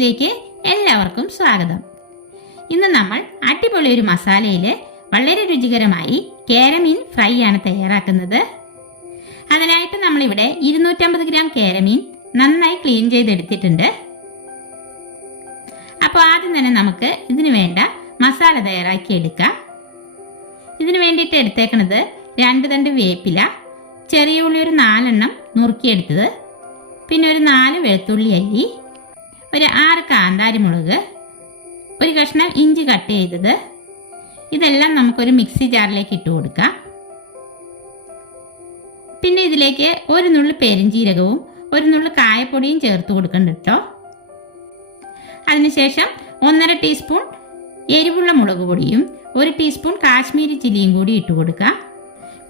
ടിപ്സിലേക്ക് എല്ലാവർക്കും സ്വാഗതം. ഇന്ന് നമ്മൾ അടിപൊളി ഒരു മസാലയിൽ വളരെ രുചികരമായി കേരമീൻ ഫ്രൈ ആണ് തയ്യാറാക്കുന്നത്. അതിനായിട്ട് നമ്മളിവിടെ 250 ഗ്രാം കേരമീൻ നന്നായി ക്ലീൻ ചെയ്തെടുത്തിട്ടുണ്ട്. അപ്പോൾ ആദ്യം തന്നെ നമുക്ക് ഇതിന് വേണ്ട മസാല തയ്യാറാക്കി എടുക്കാം. ഇതിന് വേണ്ടിയിട്ട് എടുത്തേക്കുന്നത് 2 തണ്ട് വേപ്പില, ചെറിയ ഉള്ളി ഒരു 4 എണ്ണം നുറുക്കിയെടുത്തത്, പിന്നെ ഒരു 4 വെളുത്തുള്ളി അല്ലി, ഒരു 6 കാന്താരിമുളക്, ഒരു കഷ്ണം ഇഞ്ചി കട്ട് ചെയ്തത്. ഇതെല്ലാം നമുക്കൊരു മിക്സി ജാറിലേക്ക് ഇട്ട് കൊടുക്കാം. പിന്നെ ഇതിലേക്ക് ഒരു നുള്ളി പെരിഞ്ജീരകവും ഒരു നുള്ളി കായപ്പൊടിയും ചേർത്ത് കൊടുക്കണ്ട കേട്ടോ. അതിനുശേഷം 1.5 ടീസ്പൂൺ എരിവുള്ള മുളക് പൊടിയും 1 ടീസ്പൂൺ കാശ്മീരി ചില്ലിയും കൂടി ഇട്ട് കൊടുക്കാം.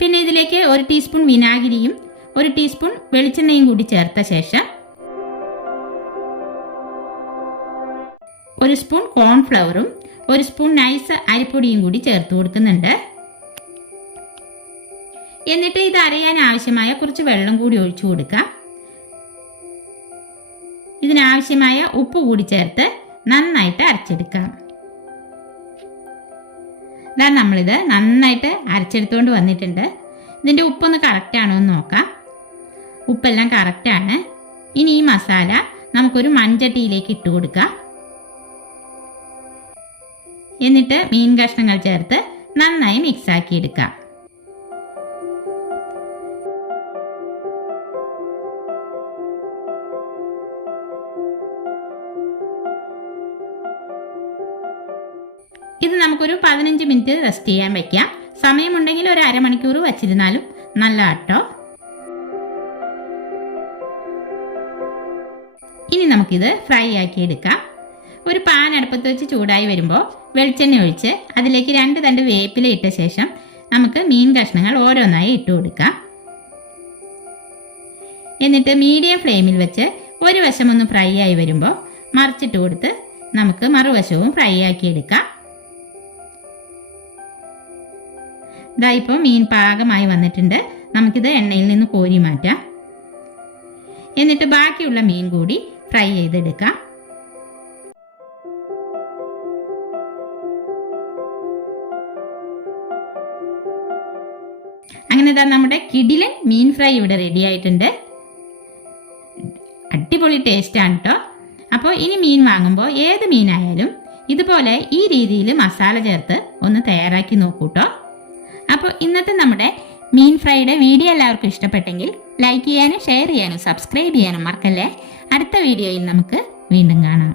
പിന്നെ ഇതിലേക്ക് 1 ടീസ്പൂൺ വിനാഗിരിയും 1 ടീസ്പൂൺ വെളിച്ചെണ്ണയും കൂടി ചേർത്ത ശേഷം 1 സ്പൂൺ കോൺഫ്ലവറും 1 സ്പൂൺ നൈസ് അരിപ്പൊടിയും കൂടി ചേർത്ത് കൊടുക്കുന്നുണ്ട്. എന്നിട്ട് ഇത് അരയാൻ ആവശ്യമായ കുറച്ച് വെള്ളം കൂടി ഒഴിച്ചു കൊടുക്കാം. ഇതിനാവശ്യമായ ഉപ്പ് കൂടി ചേർത്ത് നന്നായിട്ട് അരച്ചെടുക്കാം. ഇതാ നമ്മളിത് നന്നായിട്ട് അരച്ചെടുത്തുകൊണ്ട് വന്നിട്ടുണ്ട്. ഇതിൻ്റെ ഉപ്പൊന്ന് കറക്റ്റാണോ എന്ന് നോക്കാം. ഉപ്പെല്ലാം കറക്റ്റാണ്. ഇനി ഈ മസാല നമുക്കൊരു മൺചട്ടിയിലേക്ക് ഇട്ട് കൊടുക്കാം. എന്നിട്ട് മീൻ കഷ്ണങ്ങൾ ചേർത്ത് നന്നായി മിക്സാക്കി എടുക്കാം. ഇത് നമുക്കൊരു 15 മിനിറ്റ് റെസ്റ്റ് ചെയ്യാൻ വെക്കാം. സമയമുണ്ടെങ്കിൽ ഒരു അരമണിക്കൂർ വച്ചിരുന്നാലും നല്ല കേട്ടോ. ഇനി നമുക്കിത് ഫ്രൈ ആക്കി എടുക്കാം. ഒരു പാൻ അടുപ്പത്ത് വെച്ച് ചൂടായി വരുമ്പോൾ വെളിച്ചെണ്ണ ഒഴിച്ച് അതിലേക്ക് 2 തണ്ട് വേപ്പില ഇട്ട ശേഷം നമുക്ക് മീൻ കഷ്ണങ്ങൾ ഓരോന്നായി ഇട്ട് കൊടുക്കാം. എന്നിട്ട് മീഡിയം ഫ്ലെയിമിൽ വെച്ച് ഒരു വശം ഒന്ന് ഫ്രൈ ആയി വരുമ്പോൾ മറിച്ചിട്ട് കൊടുത്ത് നമുക്ക് മറുവശവും ഫ്രൈ ആക്കി എടുക്കാം. ഇതാ ഇപ്പോൾ മീൻ പാകമായി വന്നിട്ടുണ്ട്. നമുക്കിത് എണ്ണയിൽ നിന്ന് കോരി മാറ്റാം. എന്നിട്ട് ബാക്കിയുള്ള മീൻ കൂടി ഫ്രൈ ചെയ്തെടുക്കാം. അങ്ങനെ ഇതാ നമ്മുടെ കിടിലൻ മീൻ ഫ്രൈ ഇവിടെ റെഡി ആയിട്ടുണ്ട്. അടിപൊളി ടേസ്റ്റാണ് കേട്ടോ. അപ്പോൾ ഇനി മീൻ വാങ്ങുമ്പോൾ ഏത് മീനായാലും ഇതുപോലെ ഈ രീതിയിൽ മസാല ചേർത്ത് ഒന്ന് തയ്യാറാക്കി നോക്കൂട്ടോ. അപ്പോൾ ഇന്നത്തെ നമ്മുടെ മീൻ ഫ്രൈയുടെ വീഡിയോ എല്ലാവർക്കും ഇഷ്ടപ്പെട്ടെങ്കിൽ ലൈക്ക് ചെയ്യാനും ഷെയർ ചെയ്യാനും സബ്സ്ക്രൈബ് ചെയ്യാനും മറക്കല്ലേ. അടുത്ത വീഡിയോയിൽ നമുക്ക് വീണ്ടും കാണാം.